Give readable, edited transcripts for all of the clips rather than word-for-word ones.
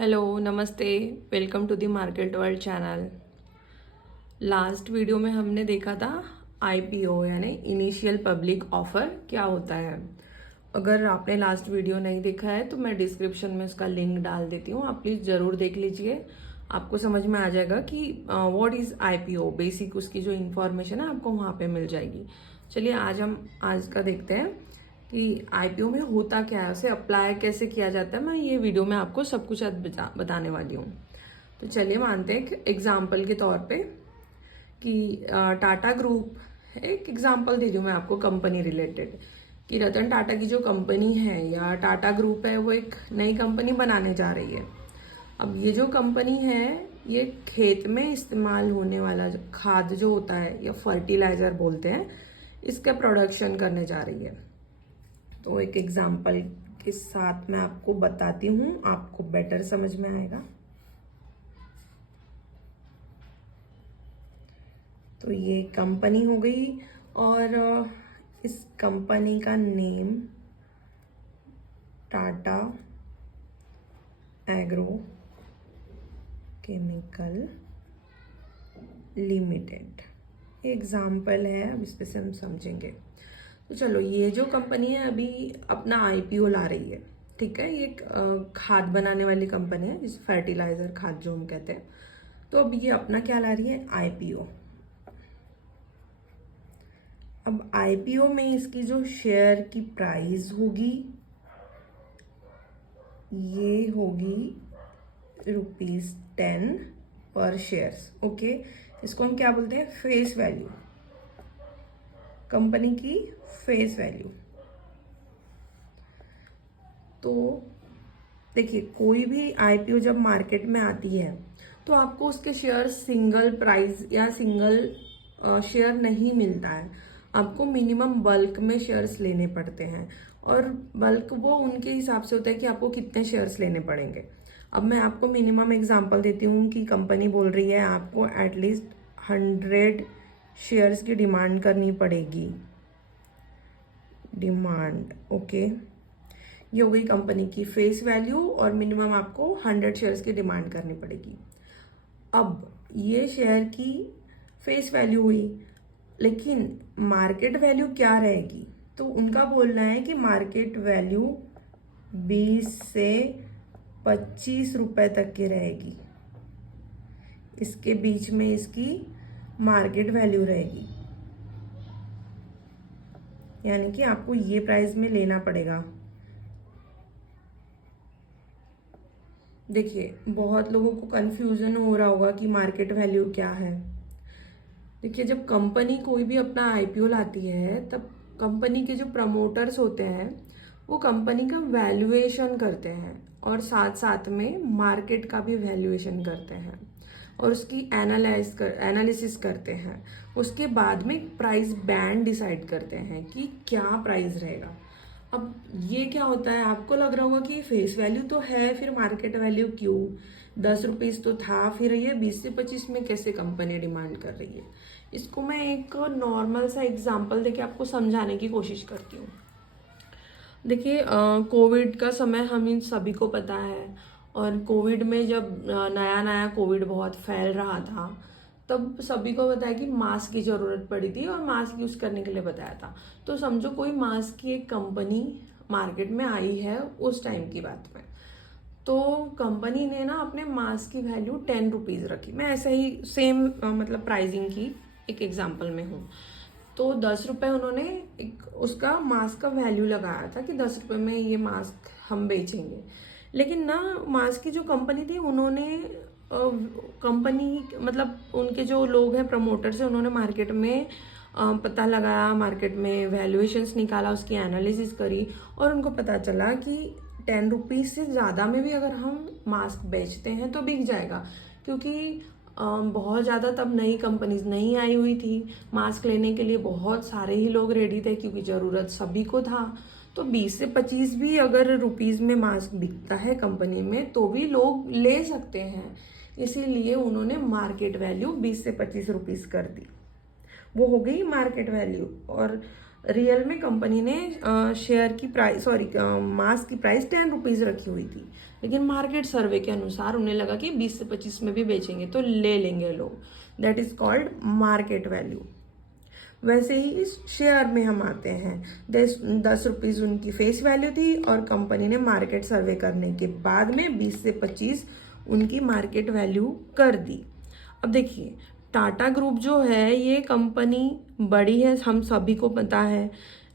Hello नमस्ते, welcome to the market world channel. Last video में हमने देखा था आईपीओ यानी इनिशियल पब्लिक ऑफर क्या होता है। अगर आपने लास्ट वीडियो नहीं देखा है तो मैं डिस्क्रिप्शन में उसका लिंक डाल देती हूँ, आप प्लीज़ ज़रूर देख लीजिए। आपको समझ में आ जाएगा कि व्हाट इज़ आईपीओ, बेसिक उसकी जो इन्फॉर्मेशन है आपको वहाँ पे मिल जाएगी। चलिए आज का देखते हैं कि आईपीओ में होता क्या है, उसे अप्लाई कैसे किया जाता है। मैं ये वीडियो में आपको सब कुछ आज बताने वाली हूँ। तो चलिए मानते हैं कि एग्जाम्पल के तौर पे कि टाटा ग्रुप, एक एग्जाम्पल दे दूँ मैं आपको कंपनी रिलेटेड, कि रतन टाटा की जो कंपनी है या टाटा ग्रुप है वो एक नई कंपनी बनाने जा रही है। अब ये जो कंपनी है ये खेत में इस्तेमाल होने वाला जो खाद जो होता है या फर्टिलाइजर बोलते हैं, इसका प्रोडक्शन करने जा रही है। तो एक एग्जाम्पल के साथ मैं आपको बताती हूँ, आपको बेटर समझ में आएगा। तो ये कंपनी हो गई और इस कंपनी का name Tata agro chemical limited example है। अब इस पे से हम समझेंगे। तो चलो, ये जो कंपनी है अभी अपना आईपीओ ला रही है, ठीक है। ये एक खाद बनाने वाली कंपनी है, जिस फर्टिलाइजर खाद जो हम कहते हैं। तो अब ये अपना क्या ला रही है, आईपीओ। अब आईपीओ में इसकी जो शेयर की प्राइस होगी ये होगी ₹10 पर शेयर्स। ओके, इसको हम क्या बोलते हैं, फेस वैल्यू, कंपनी की फेस वैल्यू। तो देखिए, कोई भी आईपीओ जब मार्केट में आती है तो आपको उसके शेयर सिंगल प्राइस या सिंगल शेयर नहीं मिलता है। आपको मिनिमम बल्क में शेयर्स लेने पड़ते हैं, और बल्क वो उनके हिसाब से होता है कि आपको कितने शेयर्स लेने पड़ेंगे। अब मैं आपको मिनिमम एग्जांपल देती हूँ कि कंपनी बोल रही है आपको एटलीस्ट 100 शेयर्स की डिमांड करनी पड़ेगी, डिमांड। ओके, ये हो गई कंपनी की फेस वैल्यू, और मिनिमम आपको 100 शेयर्स की डिमांड करनी पड़ेगी। अब ये शेयर की फेस वैल्यू हुई, लेकिन मार्केट वैल्यू क्या रहेगी? तो उनका बोलना है कि मार्केट वैल्यू 20 से 25 रुपए तक की रहेगी, इसके बीच में इसकी मार्केट वैल्यू रहेगी। यानी कि आपको ये प्राइस में लेना पड़ेगा। देखिए, बहुत लोगों को कंफ्यूजन हो रहा होगा कि मार्केट वैल्यू क्या है। देखिए, जब कंपनी कोई भी अपना आईपीओ लाती है तब कंपनी के जो प्रमोटर्स होते हैं वो कंपनी का वैल्यूएशन करते हैं, और साथ साथ में मार्केट का भी वैल्यूएशन करते हैं, और उसकी एनालिसिस करते हैं। उसके बाद में प्राइस बैंड डिसाइड करते हैं कि क्या प्राइस रहेगा। अब ये क्या होता है, आपको लग रहा होगा कि फेस वैल्यू तो है, फिर मार्केट वैल्यू क्यों? 10 रुपीज़ तो था, फिर ये 20 से 25 में कैसे कंपनी डिमांड कर रही है? इसको मैं एक नॉर्मल सा एग्जांपल देके आपको समझाने की कोशिश करती हूँ। देखिए, कोविड का समय हम इन सभी को पता है, और कोविड में जब नया नया कोविड बहुत फैल रहा था तब सभी को बताया कि मास्क की ज़रूरत पड़ी थी, और मास्क यूज़ करने के लिए बताया था। तो समझो कोई मास्क की एक कंपनी मार्केट में आई है उस टाइम की बात में। तो कंपनी ने ना अपने मास्क की वैल्यू 10 रुपीज़ रखी। मैं ऐसे ही सेम मतलब प्राइसिंग की एक एग्जांपल में हूँ। तो 10 रुपए उन्होंने एक उसका मास्क का वैल्यू लगाया था कि 10 रुपए में ये मास्क हम बेचेंगे। लेकिन ना, मास्क की जो कंपनी थी उन्होंने कंपनी मतलब उनके जो लोग हैं प्रमोटर्स हैं, उन्होंने मार्केट में पता लगाया, मार्केट में वैल्यूएशंस निकाला, उसकी एनालिसिस करी, और उनको पता चला कि 10 रुपीज़ से ज़्यादा में भी अगर हम मास्क बेचते हैं तो बिक जाएगा। क्योंकि बहुत ज़्यादा तब नई कंपनीज नहीं आई हुई थी, मास्क लेने के लिए बहुत सारे ही लोग रेडी थे क्योंकि ज़रूरत सभी को था। तो 20 से 25 भी अगर रुपीज़ में मास्क बिकता है कंपनी में तो भी लोग ले सकते हैं, इसीलिए उन्होंने मार्केट वैल्यू 20 से 25 रुपीज़ कर दी। वो हो गई मार्केट वैल्यू। और रियल में कंपनी ने शेयर की प्राइस, सॉरी, मास्क की प्राइस 10 रुपीज़ रखी हुई थी। लेकिन मार्केट सर्वे के अनुसार उन्हें लगा कि 20 से 25 में भी बेचेंगे तो ले लेंगे लोग, that is called market value. वैसे ही इस शेयर में हम आते हैं, 10 रुपीज़ उनकी फेस वैल्यू थी और कंपनी ने मार्केट सर्वे करने के बाद में 20 से 25 उनकी मार्केट वैल्यू कर दी। अब देखिए टाटा ग्रुप जो है ये कंपनी बड़ी है, हम सभी को पता है,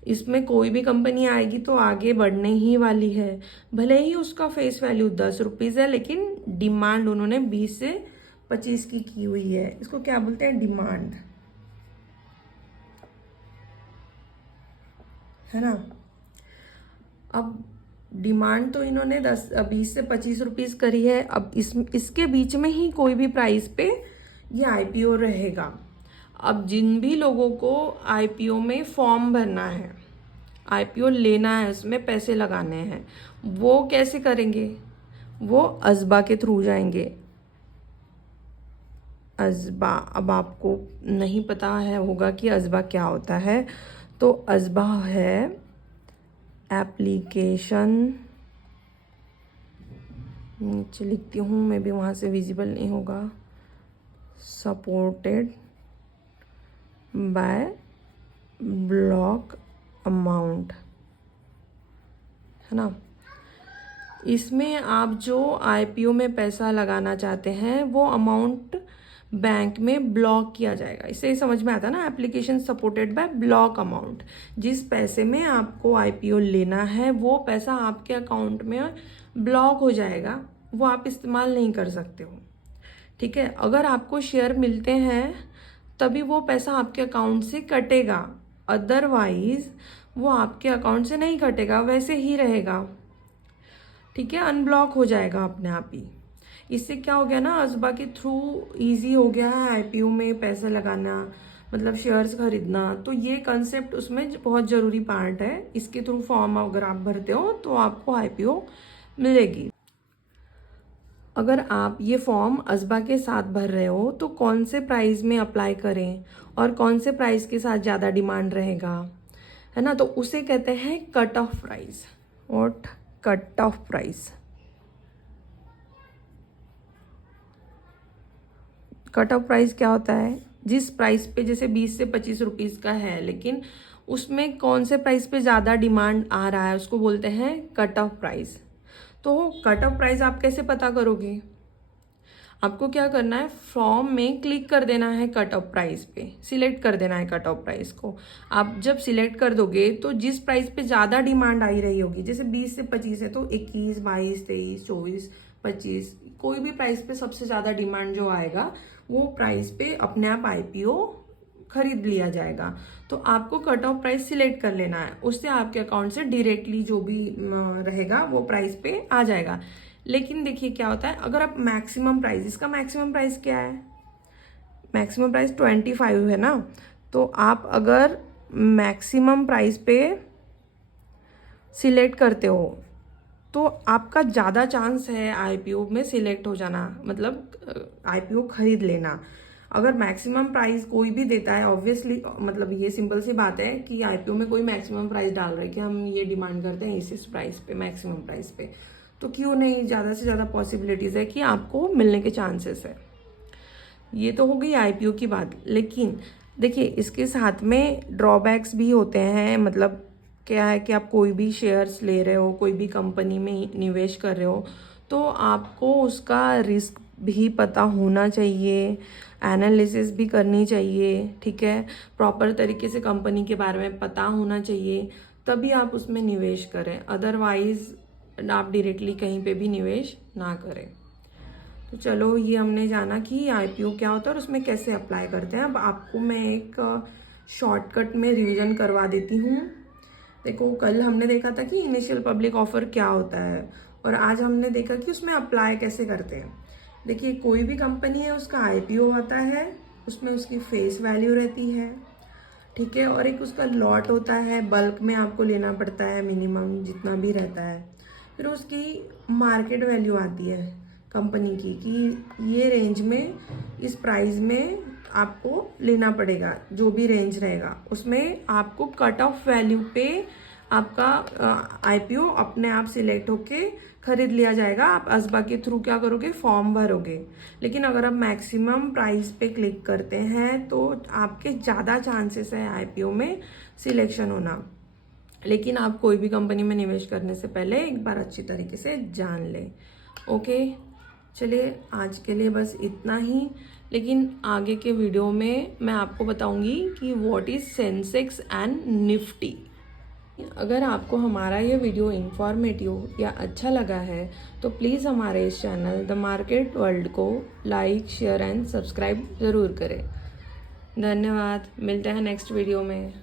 इसमें कोई भी कंपनी आएगी तो आगे बढ़ने ही वाली है। भले ही उसका फेस वैल्यू 10 रुपीज़ है, लेकिन डिमांड उन्होंने 20 से 25 की हुई है। इसको क्या बोलते हैं, डिमांड, है ना। अब डिमांड तो इन्होंने 20 से 25 रुपीज़ करी है। अब इसके बीच में ही कोई भी प्राइस पे ये आईपीओ रहेगा। अब जिन भी लोगों को आईपीओ में फॉर्म भरना है, आईपीओ लेना है, उसमें पैसे लगाने हैं, वो कैसे करेंगे, वो अज़बा के थ्रू जाएंगे। अज़बा, अब आपको नहीं पता है होगा कि अज़बा क्या होता है, तो अज़बा है एप्लीकेशन, नीचे लिखती हूँ, मैं भी वहाँ से विजिबल नहीं होगा, सपोर्टेड बाय ब्लॉक अमाउंट, है ना। इसमें आप जो आईपीओ में पैसा लगाना चाहते हैं वो अमाउंट बैंक में ब्लॉक किया जाएगा। इससे ही समझ में आता है ना, application supported by block amount. जिस पैसे में आपको आईपीओ लेना है वो पैसा आपके अकाउंट में ब्लॉक हो जाएगा, वो आप इस्तेमाल नहीं कर सकते हो, ठीक है। अगर आपको शेयर मिलते हैं तभी वो पैसा आपके अकाउंट से कटेगा, अदरवाइज वो आपके अकाउंट से नहीं कटेगा, वैसे ही रहेगा, ठीक है, अनब्लॉक हो जाएगा अपने आप ही। इससे क्या हो गया ना, अज़बा के थ्रू इजी हो गया है आईपीओ में पैसा लगाना, मतलब शेयर्स खरीदना। तो ये कंसेप्ट उसमें बहुत ज़रूरी पार्ट है। इसके थ्रू फॉर्म अगर आप भरते हो तो आपको आईपीओ मिलेगी। अगर आप ये फॉर्म अज़बा के साथ भर रहे हो तो कौन से प्राइस में अप्लाई करें और कौन से प्राइस के साथ ज़्यादा डिमांड रहेगा, है ना, तो उसे कहते हैं cut off price. What, cut off price. Cut off price क्या होता है, जिस प्राइस पे जैसे 20 से 25 रुपीज़ का है, लेकिन उसमें कौन से प्राइस पे ज़्यादा डिमांड आ रहा है उसको बोलते हैं कट ऑफ प्राइस। तो कट ऑफ प्राइस आप कैसे पता करोगे, आपको क्या करना है, फॉर्म में क्लिक कर देना है कट ऑफ प्राइस पे, सिलेक्ट कर देना है कट ऑफ प्राइस को। आप जब सिलेक्ट कर दोगे तो जिस प्राइस पे ज़्यादा डिमांड आई रही होगी, जैसे 20 से 25 है तो 21, 22, 23, 24, 25, कोई भी प्राइस पे सबसे ज़्यादा डिमांड जो आएगा वो प्राइस पे अपने आप आईपीओ खरीद लिया जाएगा। तो आपको कट ऑफ प्राइस सिलेक्ट कर लेना है, उससे आपके अकाउंट से डायरेक्टली जो भी रहेगा वो प्राइस पे आ जाएगा। लेकिन देखिए क्या होता है, अगर आप मैक्सिमम प्राइस, इसका मैक्सिमम प्राइस क्या है, मैक्सिमम प्राइस 25 है ना, तो आप अगर मैक्सिमम प्राइस पे सिलेक्ट करते हो तो आपका ज़्यादा चांस है आईपीओ में सिलेक्ट हो जाना, मतलब आईपीओ खरीद लेना। अगर मैक्सिमम प्राइस कोई भी देता है, ऑब्वियसली मतलब ये सिंपल सी बात है कि आईपीओ में कोई मैक्सिमम प्राइस डाल रहा है कि हम ये डिमांड करते हैं इस प्राइस पे, मैक्सिमम प्राइस पे, तो क्यों नहीं, ज़्यादा से ज़्यादा पॉसिबिलिटीज़ है कि आपको मिलने के चांसेस है। ये तो हो गई आईपीओ की बात। लेकिन देखिए इसके साथ में ड्रॉबैक्स भी होते हैं। मतलब क्या है कि आप कोई भी शेयर्स ले रहे हो, कोई भी कंपनी में निवेश कर रहे हो, तो आपको उसका रिस्क भी पता होना चाहिए, एनालिसिस भी करनी चाहिए, ठीक है, प्रॉपर तरीके से कंपनी के बारे में पता होना चाहिए, तभी आप उसमें निवेश करें। अदरवाइज आप डायरेक्टली कहीं पे भी निवेश ना करें। तो चलो ये हमने जाना कि आईपीओ क्या होता है और उसमें कैसे अप्लाई करते हैं। अब आपको मैं एक शॉर्टकट में रिवीजन करवा देती हूँ। देखो कल हमने देखा था कि इनिशियल पब्लिक ऑफर क्या होता है और आज हमने देखा कि उसमें अप्लाई कैसे करते हैं। देखिए कोई भी कंपनी है उसका आईपीओ होता है, उसमें उसकी फेस वैल्यू रहती है, ठीक है, और एक उसका लॉट होता है, बल्क में आपको लेना पड़ता है, मिनिमम जितना भी रहता है। फिर उसकी मार्केट वैल्यू आती है कंपनी की कि ये रेंज में, इस प्राइस में आपको लेना पड़ेगा, जो भी रेंज रहेगा उसमें आपको कट ऑफ वैल्यू पे आपका आईपीओ अपने आप सिलेक्ट होके खरीद लिया जाएगा। आप असबा के थ्रू क्या करोगे, फॉर्म भरोगे। लेकिन अगर आप मैक्सिमम प्राइस पे क्लिक करते हैं तो आपके ज़्यादा चांसेस है आईपीओ में सिलेक्शन होना। लेकिन आप कोई भी कंपनी में निवेश करने से पहले एक बार अच्छी तरीके से जान लें। ओके, चलिए आज के लिए बस इतना ही। लेकिन आगे के वीडियो में मैं आपको बताऊंगी कि what is Sensex and Nifty. अगर आपको हमारा ये वीडियो इंफॉर्मेटिव या अच्छा लगा है तो प्लीज़ हमारे इस चैनल द मार्केट वर्ल्ड को लाइक, शेयर एंड सब्सक्राइब ज़रूर करें। धन्यवाद, मिलते हैं नेक्स्ट वीडियो में।